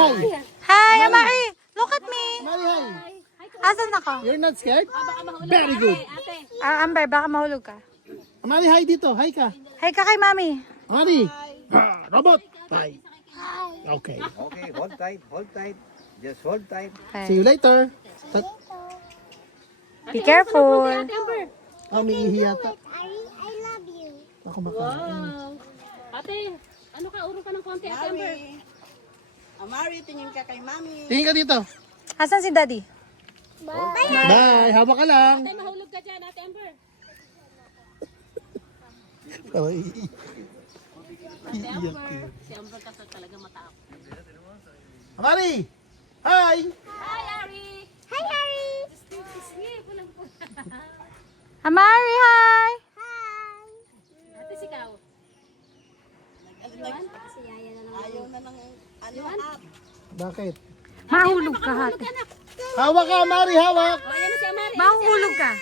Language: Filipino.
Hi, Amari! Look at me! Mari, hi. Asan ako? You're not scared? Very good. Amber, baka mahulog ka. Mari, hi dito. Hi ka. Hi ka kay Mami. Mari. Robot. Hi. Okay. Okay, hold tight, hold tight. Just hold tight. See you later. Be careful. Oh, may ihi yata. I love you. Ako makain. Ate, ano ka? Urong ka ng konti, Ate Amber. Amari, tingin ka kay Mami. Tingin ka dito. Asan si Daddy? Bye. Hawak ka lang. Ate, mahulog ka dyan, Ate Amber. Si Amber kasi talaga matakot. Mari. Hi. Hi, Ari! Hi, Harry. Amari, hi! Ate, sikaw. Ayaw na ng hap. Bakit? Mahulog ka, hati. Hawak ka, Mari. Hawak. O, yan na si Amari. Mahulog ka.